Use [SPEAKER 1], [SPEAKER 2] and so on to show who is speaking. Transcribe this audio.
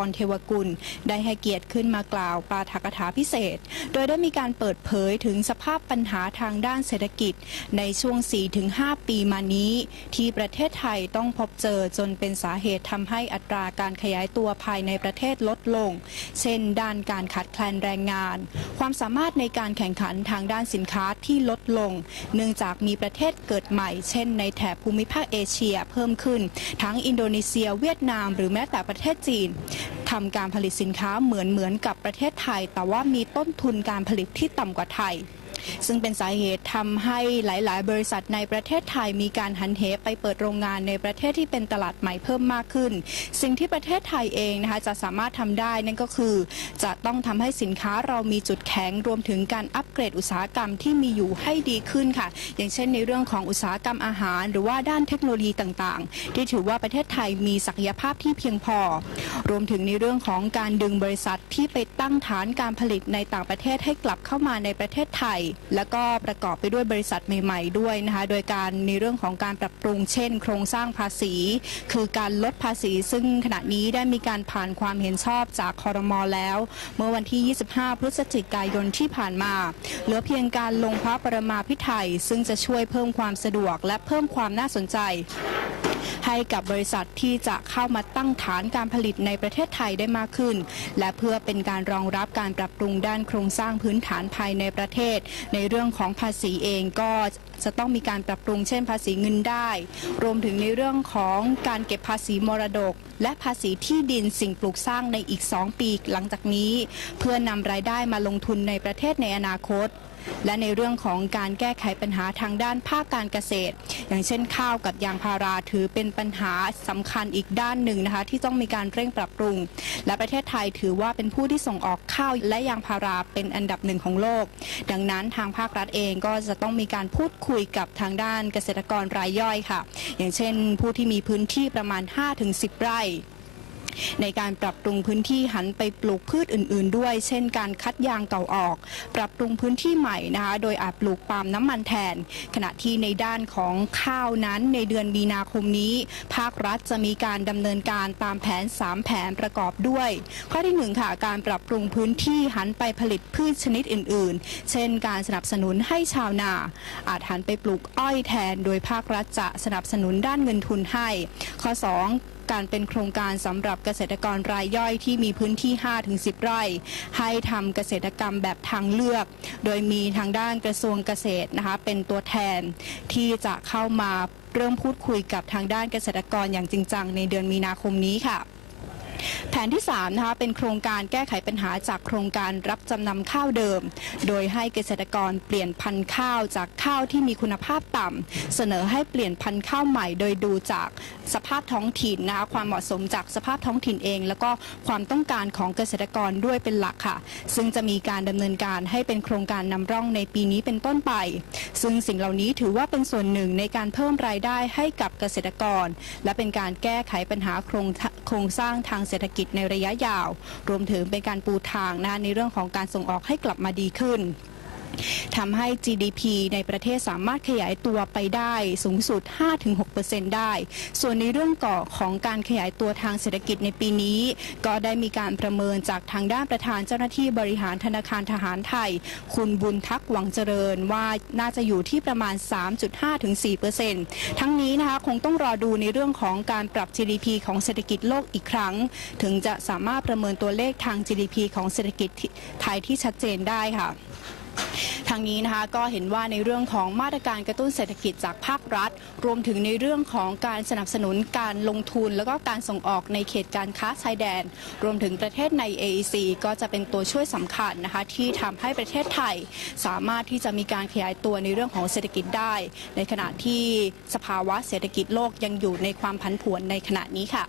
[SPEAKER 1] กรเทวกุลได้ให้เกียรติขึ้นมากล่าวปาฐกถาพิเศษ โดยได้มีการเปิดเผยถึงสภาพปัญหาทางด้านเศรษฐกิจ ในช่วง 4-5 ปีมานี้ ที่ประเทศไทยต้องพบเจอจนเป็นสาเหตุทำให้อัตราการขยายตัวภายในประเทศลดลง เช่น ด้านการขาดแคลนแรงงาน ความสามารถในการแข่งขันทางด้านสินค้าที่ลดลง เนื่องจากมีประเทศเกิดใหม่ เช่น ในแถบภูมิภาคเอเชียเพิ่มขึ้น ทั้งอินโดนีเซีย เวียดนาม หรือแม้แต่ประเทศจีนทำการผลิตสินค้าเหมือนเหมือนกับประเทศไทย แต่ว่ามีต้นทุนการผลิตที่ต่ำกว่าไทย ซึ่งเป็นสาเหตุทำให้หลาย ๆ บริษัทในประเทศไทยมีการหันเหไปเปิดโรงงานในประเทศที่เป็นตลาดใหม่เพิ่มมากขึ้น สิ่งที่ประเทศไทยเองนะคะจะสามารถทำได้นั่นก็คือ จะต้องทำให้สินค้าเรามีจุดแข็งรวมถึงการอัปเกรดอุตสาหกรรมที่มีอยู่ให้ดีขึ้นค่ะ อย่างเช่นในเรื่องของอุตสาหกรรมอาหาร หรือว่าด้านเทคโนโลยีต่าง ๆ ที่ถือว่าประเทศไทยมีศักยภาพที่เพียงพอ รวมถึงในเรื่องของการดึงบริษัทที่ไปตั้งฐานการผลิตในต่างประเทศให้กลับเข้ามาในประเทศไทยแล้วก็ประกอบไปด้วยบริษัทใหม่ ๆ ด้วยนะคะ โดยการในเรื่องของการปรับปรุงเช่น โครงสร้างภาษี คือการลดภาษี ซึ่งขณะนี้ได้มีการผ่านความเห็นชอบจากคอรมอแล้ว เมื่อวันที่ 25 พฤศจิกายนที่ผ่านมา เหลือเพียงการลงพระประมาพิไทยซึ่งจะช่วยเพิ่มความสะดวกและเพิ่มความน่าสนใจ ให้กับบริษัทที่จะเข้ามาตั้งฐานการผลิตในประเทศไทยได้มากขึ้น และเพื่อเป็นการรองรับการปรับปรุงด้านโครงสร้างพื้นฐานภายในประเทศ ในเรื่องของภาษีเองก็จะต้องมีการปรับปรุงเช่นภาษีเงินได้ รวมถึงในเรื่องของการเก็บภาษีมรดกและภาษีที่ดินสิ่งปลูกสร้างในอีก 2 ปีหลังจากนี้ เพื่อนำรายได้มาลงทุนในประเทศในอนาคต และในเรื่องของการแก้ไขปัญหาทางด้านภาคการเกษตร อย่างเช่นข้าวกับยางพาราถือเป็นปัญหาสำคัญอีกด้านหนึ่งนะคะ ที่ต้องมีการเร่งปรับปรุง และประเทศไทยถือว่าเป็นผู้ที่ส่งออกข้าวและยางพาราเป็นอันดับหนึ่งของโลก ดังนั้นทางภาครัฐเองก็จะต้องมีการพูดคุยกับทางด้านเกษตรกรรายย่อยค่ะ อย่างเช่น ผู้ที่มีพื้นที่ประมาณ 5-10 ไร่ในการปรับปรุงพื้นที่หันไปปลูกพืชอื่น ๆ ด้วย เช่นการคัดยางเก่าออก ปรับปรุงพื้นที่ใหม่นะคะ โดยอาจปลูกปาล์มน้ำมันแทน ขณะที่ในด้านของข้าวนั้นในเดือนมีนาคมนี้ ภาครัฐจะมีการดำเนินการตามแผน 3 แผนประกอบด้วย ข้อที่ 1 ค่ะ การปรับปรุงพื้นที่หันไปผลิตพืชชนิดอื่น ๆ เช่น การสนับสนุนให้ชาวนา อาจหันไปปลูกอ้อยแทน โดยภาครัฐจะสนับสนุนด้านเงินทุนให้ ข้อ 2การเป็นโครงการสำหรับเกษตรกรรายย่อยที่มีพื้นที่ 5-10 ไร่ ให้ทำเกษตรกรรมแบบทางเลือก โดยมีทางด้านกระทรวงเกษตรนะคะเป็นตัวแทนที่จะเข้ามาเริ่มพูดคุยกับทางด้านเกษตรกรอย่างจริงจังในเดือนมีนาคมนี้ค่ะ แผนที่3นะคะเป็นโครงการแก้ไขปัญหาจากโครงการรับจำนำข้าวเดิม โดยให้เกษตรกรเปลี่ยนพันธุ์ข้าวจากข้าวที่มีคุณภาพต่ำเสนอให้เปลี่ยนพันธุ์ข้าวใหม่ โดยดูจากสภาพท้องถิ่นนะคะความเหมาะสมจากสภาพท้องถิ่นเอง แล้วก็ความต้องการของเกษตรกรด้วยเป็นหลักค่ะ ซึ่งจะมีการดำเนินการให้เป็นโครงการนำร่องในปีนี้เป็นต้นไป ซึ่งสิ่งเหล่านี้ถือว่าเป็นส่วนหนึ่งในการเพิ่มรายได้ให้กับเกษตรกร และเป็นการแก้ไขปัญหาโครงโครงสร้างทางเศรษฐศรษฐกิจในระยะยาว รวมถึงเป็นการปูทางนะในเรื่องของการส่งออกให้กลับมาดีขึ้น ทำให้ GDP ในประเทศสามารถขยายตัวไปได้สูงสุด 5-6%ได้ ส่วนในเรื่องก่อของการขยายตัวทางเศรษฐกิจในปีนี้ ก็ได้มีการประเมินจากทางด้านประธานเจ้าหน้าที่บริหารธนาคารทหารไทย คุณบุญทักษ์หวังเจริญว่าน่าจะอยู่ที่ประมาณ 3.5-4%ทั้งนี้นะคะคงต้องรอดูในเรื่องของการปรับ GDP ของเศรษฐกิจโลกอีกครั้ง ถึงจะสามารถประเมินตัวเลขทาง GDP ของเศรษฐกิจไทยที่ชัดเจนได้ค่ะ ทางนี้นะคะก็เห็นว่าในเรื่องของมาตรการกระตุ้นเศรษฐกิจจากภาครัฐ รวมถึงในเรื่องของการสนับสนุนการลงทุน แล้วก็การส่งออกในเขตการค้าชายแดน รวมถึงประเทศใน AEC ก็จะเป็นตัวช่วยสำคัญนะคะที่ทำให้ประเทศไทย สามารถที่จะมีการขยายตัวในเรื่องของเศรษฐกิจได้ ในขณะที่สภาวะเศรษฐกิจโลกยังอยู่ในความผันผวนในขณะนี้ค่ะ